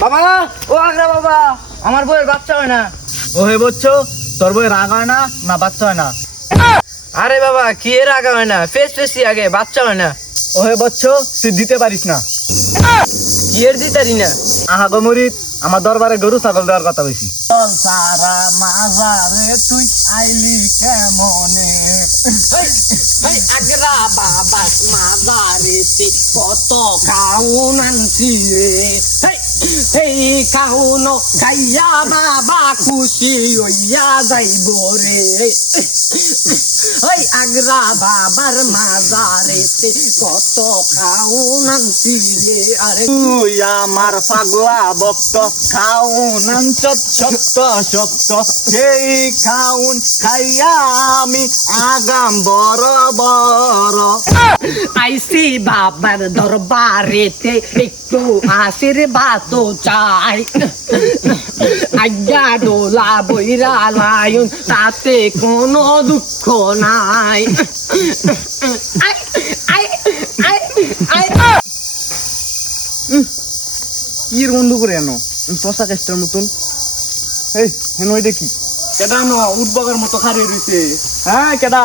বাবা, ও আগরা বাবা, আমার বউয়ের বাচ্চা হয় না। ও হে বলছো তোর বই রাগ হয় না না বাচ্চা হয় না? আরে বাবা, কি এর আগে হয় না, ফেস ফেসি আগে, বাচ্চা হয় না। ও হে বলছো তুই দিতে পারিস না? কি এর দিতারি না? আহা গো মরিদ, আমার দরবারে গরু ছাগল দেওয়ার কথা বেশি। সারা মাজারে তুই আইলি কেমনে? আগরা বাবা মাজারেতে কত খাউন আনছি রে, এই খাউন খাইয়া বাবা খুশি হইয়া যাইব রে। ওই আগরা বাবার মাজারেতে কত খাউন আনছি রে। আরে তুই আমার পাগলা ভক্ত, খাউন আনছ সত্য সত্য, সেই খাউন খাইয়া আমি আগাম বড় বড়। আইসি বাবার দরবারেতে একটু আশীর্বাদ চাই। আজ্ঞা ডোলা বইরা লায়ন, তাতে কোনো দুঃখ নাই। আই আই আই আই কি বন্ধু করে এনো পশা চেষ্টার মতন? এই হেন ওই দেখি কেডা ন উঠবগের মতো খারে রইছে। হ্যাঁ কেডা?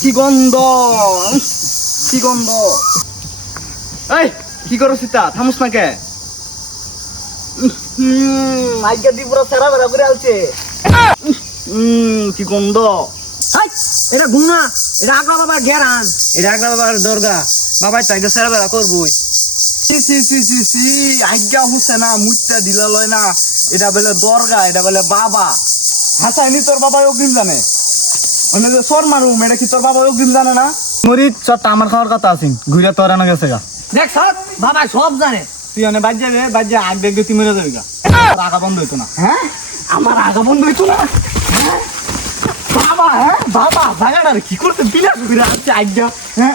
কি গন্ধ, কি গন্ধ। এই কি করো সীতা, থামুস না কে? আজকে দিপুরা সেরা বেড়া করে আলছে। কি গন্ধ। এটা গুনা, এটা আগা বাবা গেরান। এটা আগরা বাবার দরগা, বাবাই তাইকে সেরা বেড়া করবই। আজ্ঞা হুসে না মুচটা ঢিলা লয় না, এটা বলে দরগা, এটা বলে বাবা। হাসাইনি তোর বাবা অগ্রিম জানে? মানে যে সর মারুম, এটা কি তোর বাবা অগ্রিম জানে না? মরিচ চটটা আমার খাওয়ার কথা আছিস, ঘুরে তোর আনা গেছে গা। দেখ সব বাবা সব জানে। তুই অনেক বাদ যাবে, বাদ যা আগ দেখবে তুই মেরে যাবি গা। রাখা বন্ধ হইতো না। হ্যাঁ আমার আগা বন্ধ হইতো না। হ্যাঁ? বাবা, হ্যাঁ বাবা জায়গাটার কি করতে বিলাস করে আসছে আজ্ঞা। হ্যাঁ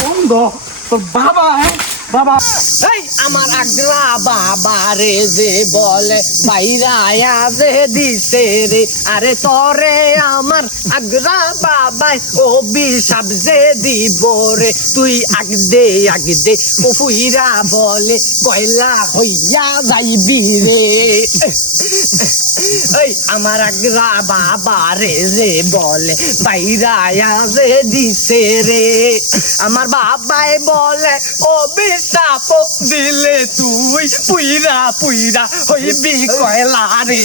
বন্ধ তোর বাবা। হ্যাঁ বাবা, এই আমার আগরা বাবা রে যে বলে বাইরায়া যে দিছে রে। আরে তরে আমার আগরা বাবাই অভিশাপ যে দিব রে। তুই আগ দে কফুইরা বলে কয়লা হইয়া যাইবি রে। এই আমার আগরা বাবা রে যে বলে বাইরায়া যে দিছে রে। আমার বাবাই বলে অভিশাপ দিলে তুই পুইরা পুইরা হইবি কয়লা রে।